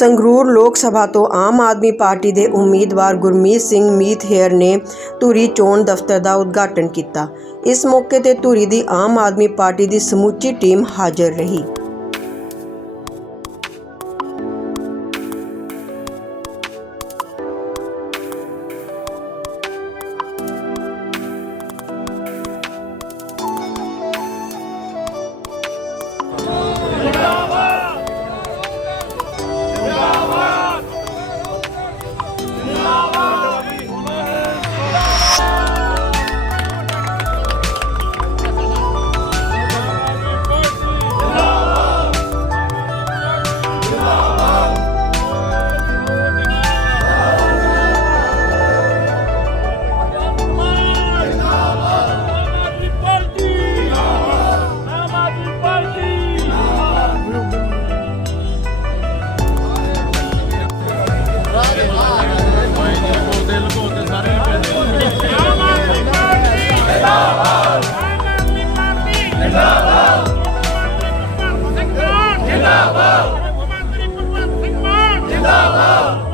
ਸੰਗਰੂਰ ਲੋਕ ਸਭਾ ਤੋਂ ਆਮ ਆਦਮੀ ਪਾਰਟੀ ਦੇ ਉਮੀਦਵਾਰ ਗੁਰਮੀਤ ਸਿੰਘ ਮੀਤਹੇਰ ਨੇ ਧੂਰੀ ਚੋਣ ਦਫ਼ਤਰ ਦਾ ਉਦਘਾਟਨ ਕੀਤਾ। ਇਸ ਮੌਕੇ ਤੇ ਧੂਰੀ ਦੀ ਆਮ ਆਦਮੀ ਪਾਰਟੀ ਦੀ ਸਮੁੱਚੀ ਟੀਮ ਹਾਜ਼ਰ ਰਹੀ। ਜਿੰਦਾਬਾਦ ਮੁੱਖ ਮੰਤਰੀ ਭਗਵੰਤ ਸਿੰਘ ਮਾਨ ਜਿੰਦਾਬਾਦ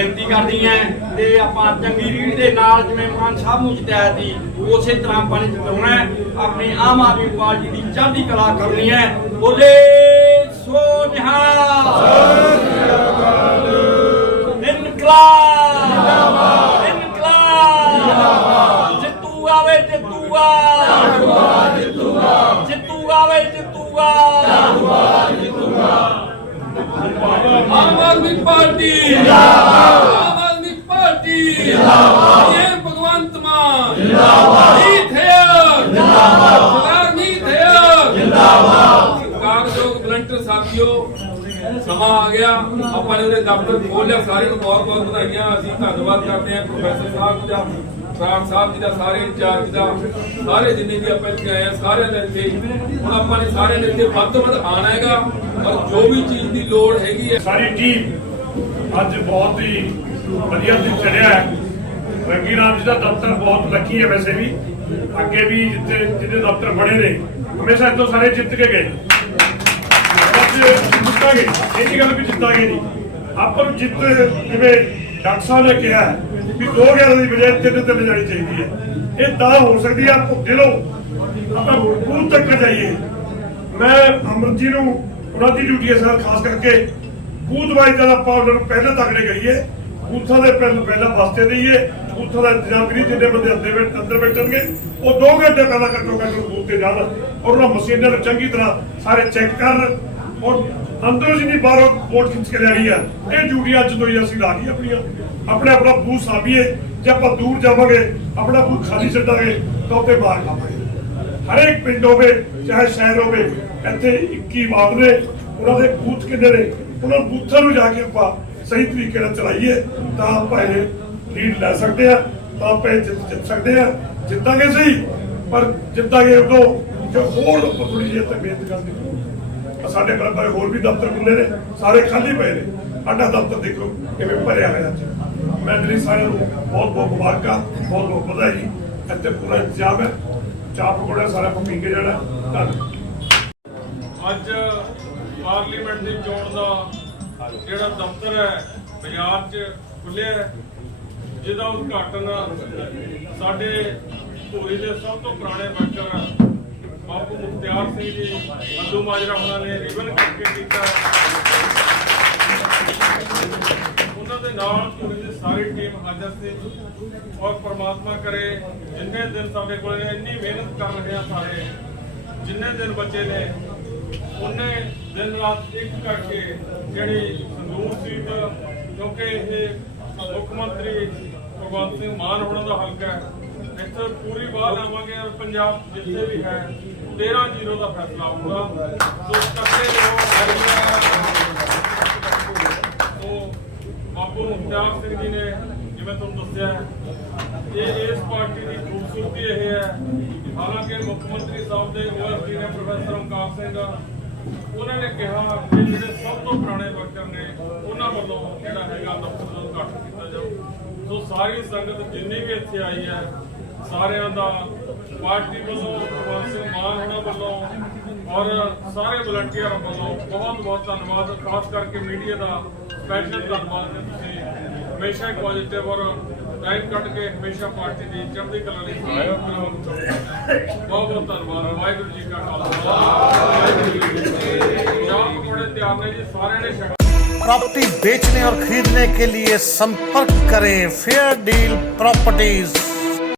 ਬੇਨਤੀ ਕਰਦੀ ਹੈ ਤੇ ਆਪਾਂ ਚੰਗੀ ਰੀੜ ਦੇ ਨਾਲ ਜਿਵੇਂ ਮਾਨ ਸਾਹਿਬ ਨੂੰ ਜਿਤਾਇਆ ਸੀ, ਉਸੇ ਤਰ੍ਹਾਂ ਆਪਾਂ ਨੇ ਜਿਤਾਉਣਾ ਆਪਣੀ ਆਮ ਆਦਮੀ ਪਾਰਟੀ ਦੀ ਚੜ੍ਹਦੀ ਕਲਾ ਕਰਨੀ ਹੈ ਬੋਲੇ ਸੋ ਨਿਹਾਲ। ਇਨਕਲਾਬ। ਜਿੰਦਾਬਾਦ ਜਿੱਤੂਗਾ ਵੇ ਜਿੱਤੂਗਾ ਜਿੱਤੂਗਾ ਜਿੱਤੂਗਾ ਵੇ ਜਿੱਤੂਗਾ ਆਮ ਆਦਮੀ ਪਾਰਟੀ। ਜਿੰਦਾਬਾਦ ਆਮ ਆਦਮੀ ਪਾਰਟੀ ਜਿੰਦਾਬਾਦ ਇਹ ਭਗਵੰਤ ਮਾਨ ਜਿੰਦਾਬਾਦ ਨੀਤ ਹੈ ਜਿੰਦਾਬਾਦ ਸਰਦਾਰ ਨੀਤ ਹੈ ਜਿੰਦਾਬਾਦ ਕਾਰਜੋਗ ਵਲੰਟਰ ਸਾਥੀਓ ਸਮਾਂ ਆ ਗਿਆ। ਆਪਾਂ ਨੇ ਉਹਦੇ ਦਫ਼ਤਰ ਖੋਲਿਆ ਸਾਰੇ ਨੂੰ ਬਹੁਤ ਬਹੁਤ ਵਧਾਈਆਂ। ਅਸੀਂ ਧੰਨਵਾਦ ਕਰਦੇ ਹਾਂ ਪ੍ਰੋਫੈਸਰ ਸਾਹਿਬ ਦਾ, ਰਾਮ ਸਾਹਿਬ ਜੀ ਦਾ, ਸਾਰੇ ਇੰਚਾਰਜ ਦਾ। ਸਾਰੇ ਜਿੰਨੇ ਵੀ ਆਪਾਂ ਇੱਥੇ ਆਏ ਆ, ਸਾਰਿਆਂ ਦੇ ਇੱਥੇ। ਹੁਣ ਆਪਾਂ ਨੇ ਸਾਰਿਆਂ ਨੇ ਇੱਥੇ ਵੱਧ ਤੋਂ ਵੱਧ ਆਣਾ ਹੈਗਾ। ਔਰ ਜੋ ਵੀ ਚੀਜ਼ ਦੀ ਲੋੜ ਹੈਗੀ ਹੈ ਸਾਰੀ ਟੀਮ ਅੱਜ ਬਹੁਤ ਹੀ ਵਧੀਆ ਦਿਨ ਚੜਿਆ ਹੈ। ਰੰਗੀ ਰਾਮ ਜੀ ਦਾ ਦਫ਼ਤਰ ਬਹੁਤ ਲੱਕੀ ਹੈ ਵੈਸੇ ਵੀ। ਅੱਗੇ ਵੀ ਜਿੱਤੇ ਜਿਹਦੇ ਦਫ਼ਤਰ ਬਣੇ ਨੇ, ਹਮੇਸ਼ਾ ਇੱਥੋਂ ਸਾਰੇ ਜਿੱਤ ਕੇ ਗਏ। ਅੱਜ ਜਿੱਤਾਂਗੇ, ਇਹ ਗੱਲ ਵੀ ਜਿੱਤਾਂਗੇ ਨਹੀਂ ਆਪਾਂ ਨੂੰ ਜਿੱਤ ਜਿਵੇਂ ਡਾਕਟਰ ਸਾਹਿਬ ਨੇ ਕਿਹਾ ਹੈ ਵੀ 2011 ਦੀ ਬਜਾਏ ਤਿੰਨ ਤਿੰਨ ਜਾਣੀ ਚਾਹੀਦੀ ਹੈ। ਇਹ ਤਾਂ ਹੋ ਸਕਦੀ ਹੈ ਆਪਾਂ ਦਿਲੋਂ ਆਪਾਂ ਬੂਥ ਤੱਕ ਜਾਈਏ। ਮੈਂ ਅਮਰ ਜੀ ਨੂੰ, ਉਹਨਾਂ ਦੀ ਡਿਊਟੀ ਹੈ ਸਰ, ਖਾਸ ਕਰਕੇ ਬੂਥ ਦਾ ਆਪਾਂ ਉਹਨਾਂ ਨੂੰ ਪਹਿਲਾਂ ਤੱਕੜੇ ਕਰੀਏ, ਬੂਥਾਂ ਦੇ ਪਹਿਲਾਂ ਪਹਿਲਾਂ ਵਾਸਤੇ ਦੇਈਏ, ਬੂਥਾਂ ਦਾ ਇੰਤਜ਼ਾਮ ਕਰੀ ਜਿੰਨੇ ਬੰਦੇ ਅੰਦਰ ਬੈਠ, ਅੰਦਰ ਬੈਠਣਗੇ, ਉਹ 2 ਘੰਟੇ ਪਹਿਲਾਂ ਘੱਟੋ ਘੱਟ ਬੂਥ ਤੇ ਜਾਣ ਔਰ ਉਹਨਾਂ ਮਸ਼ੀਨਾਂ ਨੂੰ ਚੰਗੀ ਤਰ੍ਹਾਂ ਸਾਰੇ ਚੈੱਕ ਕਰਨ ਔਰ ਅੰਦਰੋਂ ਜਿੰਨੀ ਬਾਹਰੋਂ ਵੋਟ ਖਿੱਚ ਕੇ ਲੈਣੀ ਆ, ਇਹ ਡਿਊਟੀਆਂ ਅੱਜ ਤੋਂ ਹੀ ਅਸੀਂ ਲਾ ਲਈ ਆਪਣੀਆਂ। ਆਪਣੇ ਆਪਣਾ ਬੂਥ ਸਾਬੀਏ ਜੇ ਆਪਾਂ ਦੂਰ ਜਾਵਾਂਗੇ, ਆਪਣਾ ਬੂਥ ਖਾਲੀ ਛੱਡਾਂਗੇ ਤਾਂ ਉੱਤੇ ਬਾਹਰ ਖਾਵਾਂਗੇ ਹਰੇਕ ਪਿੰਡ ਹੋਵੇ, ਚਾਹੇ ਸ਼ਹਿਰ ਹੋਵੇ, ਇੱਥੇ 21 ਵਾਰਡ ਨੇ, ਉਹਨਾਂ ਦੇ ਬੂਥ ਕਿੰਨੇ ਨੇ, ਉਹਨਾਂ ਬੂਥਾਂ ਨੂੰ ਜਾ ਕੇ ਆਪਾਂ ਸਹੀ ਤਰੀਕੇ ਨਾਲ ਚਲਾਈਏ, ਤਾਂ ਆਪਾਂ ਇਹ ਲੀਡ ਲੈ ਸਕਦੇ ਆ ਤਾਂ ਆਪਾਂ ਇਹ ਜਿੱਤ ਜਿੱਤ ਸਕਦੇ ਆ ਜਿੱਤਾਂਗੇ ਸਹੀ, ਪਰ ਜਿੱਤਾਂਗੇ ਉਦੋਂ ਜੋ ਹੋਰ ਥੋੜੀ ਜਿਹੀ ਤੇ ਮਿਹਨਤ ਕਰਨੀ ਸਾਡੇ ਬਰਾਬਰ ਹੋਰ ਵੀ ਦਫ਼ਤਰ ਖੁੱਲੇ ਨੇ, ਸਾਰੇ ਖਾਲੀ ਪਏ ਨੇ। ਸਾਡਾ ਦਫ਼ਤਰ ਦੇਖੋ ਕਿਵੇਂ ਭਰਿਆ ਹੋਇਆ ਅੱਜ। ਮੈਂ ਦਿਲੀ ਸਾਰਿਆਂ ਨੂੰ ਬਹੁਤ ਬਹੁਤ ਮੁਬਾਰਕਾਂ, ਬਹੁਤ ਬਹੁਤ ਵਧਾਈ। ਇੱਥੇ ਪੂਰਾ ਇੰਤਜ਼ਾਮ ਹੈ। ਚਾਹ ਪਕੌੜਾ ਸਾਰਾ ਪੀ ਕੇ ਜਾਣਾ। ਧੰਨਵਾਦ। ਅੱਜ ਪਾਰਲੀਮੈਂਟ ਦੀ ਚੋਣ ਦਾ ਜਿਹੜਾ ਦਫ਼ਤਰ ਹੈ, ਬਾਜ਼ਾਰ 'ਚ ਖੁੱਲਿਆ ਹੈ। ਜਿਹਦਾ ਉਦਘਾਟਨ ਸਾਡੇ ਧੂਰੀ ਦੇ ਸਭ ਤੋਂ ਪੁਰਾਣੇ ਵਰਕਰ ਬਾਪੂ ਮੁਖਤਿਆਰ ਸਿੰਘ ਜੀ, ਮੱਧੂ ਮਾਜਰਾ ਉਹਨਾਂ ਨੇ ਰਿਬਨ ਕੱਟ ਕੀਤਾ। ਉਹਨਾਂ ਦੇ ਨਾਲ ਧੂਰੀ ਸਾਰੀ ਟੀਮ ਹਾਜ਼ਰ ਸੀ ਔਰ ਪ੍ਰਮਾਤਮਾ ਕਰੇ, ਜਿੰਨੇ ਦਿਨ ਸਾਡੇ ਕੋਲ ਇੰਨੀ ਮਿਹਨਤ ਕਰ ਰਹੇ ਆ ਸਾਰੇ। ਜਿੰਨੇ ਦਿਨ ਬੱਚੇ ਨੇ, ਉਹਨੇ ਦਿਨ ਰਾਤ ਇੱਕ ਕਰਕੇ ਜਿਹੜੀ ਸੰਗਰੂਰ ਸੀਟ, ਕਿਉਂਕਿ ਇਹ ਮੁੱਖ ਮੰਤਰੀ ਭਗਵੰਤ ਸਿੰਘ ਮਾਨ ਹੋਣਾ ਦਾ ਹਲਕਾ ਹੈ ਇੱਥੇ ਪੂਰੀ ਬਾਤ ਆਵਾਂਗੇ ਔਰ ਪੰਜਾਬ ਜਿੱਥੇ ਵੀ ਹੈ 13 ਜ਼ੀਰੋ ਦਾ ਫੈਸਲਾ ਹੋਊਗਾ। ਸੋ ਕਰਦੇ ਰਹੋ ਬਾਪੂ ਮੁਖਤਿਆਰ ਸਿੰਘ ਜੀ ਨੇ ਜਿਵੇਂ ਤੁਹਾਨੂੰ ਦੱਸਿਆ ਇਹ ਇਸ ਪਾਰਟੀ ਦੀ ਖੂਬਸੂਰਤੀ ਇਹ ਹੈ। ਹਾਲਾਂਕਿ ਮੁੱਖ ਮੰਤਰੀ ਸਾਹਿਬ ਦੇ ਓਐਸਡੀ ਨੇ ਪ੍ਰੋਫੈਸਰ ਓਮਕਾਰ ਸਿੰਘ, ਉਹਨਾਂ ਨੇ ਕਿਹਾ ਕਿ ਜਿਹੜੇ ਸਭ ਤੋਂ ਪੁਰਾਣੇ ਵਰਕਰ ਨੇ, ਉਹਨਾਂ ਵੱਲੋਂ ਜਿਹੜਾ ਹੈਗਾ ਦਫ਼ਤਰ ਦਾ ਉਦਘਾਟਨ ਕੀਤਾ ਜਾਊ। ਸੋ ਸਾਰੀ ਸੰਗਤ ਜਿੰਨੀ ਵੀ ਇੱਥੇ ਆਈ ਹੈ ਸਾਰਿਆਂ ਦਾ ਪਾਰਟੀ ਵੱਲੋਂ ਭਗਵੰਤ ਸਿੰਘ ਮਾਨ ਉਹਨਾਂ ਵੱਲੋਂ ਔਰ ਸਾਰੇ ਵਲੰਟੀਅਰਾਂ ਵੱਲੋਂ ਬਹੁਤ ਬਹੁਤ ਧੰਨਵਾਦ ਖਾਸ ਕਰਕੇ ਮੀਡੀਆ ਦਾ ਸਪੈਸ਼ਲ ਧੰਨਵਾਦ ਕਿ ਤੁਸੀਂ ਹਮੇਸ਼ਾ ਹੀ ਪੋਜ਼ਿਟਿਵ ਔਰ ਟਾਈਮ ਕੱਢ ਕੇ ਹਮੇਸ਼ਾ ਪਾਰਟੀ ਦੀ ਚੜ੍ਹਦੀ ਕਲਾ ਲਈ ਸਹਾਇਕ ਕਰੋ ਬਹੁਤ ਬਹੁਤ ਧੰਨਵਾਦ ਵਾਹਿਗੁਰੂ ਜੀ ਕਾ ਖਾਲਸਾ ਵਾਹਿਗੁਰੂ ਜੀ ਕੀ ਫਤਿਹ ਚਾਹ ਪਕੌੜੇ ਤਿਆਰ ਨੇ ਜੀ ਸਾਰਿਆਂ ਨੇ ਛਕ प्रॉपर्टी बेचने और खरीदने के लिए संपर्क करें फेयर डील प्रॉपर्टीज